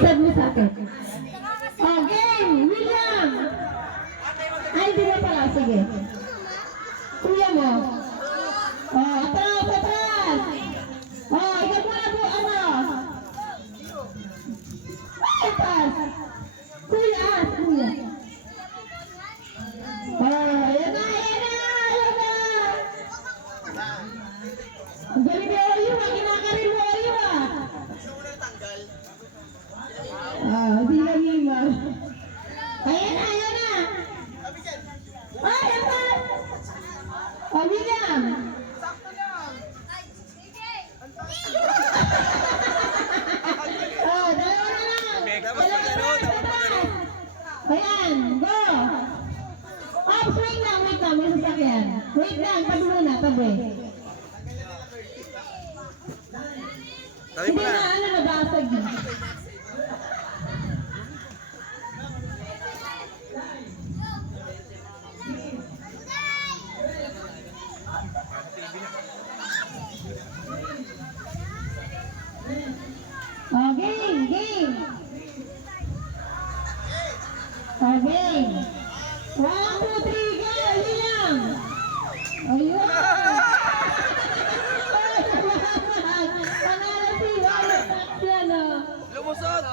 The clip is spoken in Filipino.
Sad mo sa akin. Oh, game! William! Ay, di na pala. Sige. Kuya mo. Oh, atras, atras! Oh, ikaw mo na po, ano? Ay, atras! Kuya, kuya. Oh, ayan na, ayan na, ayan na! Ang galing ni Oyo, kinakarin mo Oyo ah! Hindi na hima. Ayan na, ayan na! Ay, ayan! Oh, William! Oh, dalawa na lang! Dalawa na lang! Ayan, go! Ops, wait lang, may sasakyan. Wait lang, tabi muna, tabi. Tabi Hindi mo na. na, ano, nabasag yun. Oh, game, game. Oh, game. 1, 2, 3.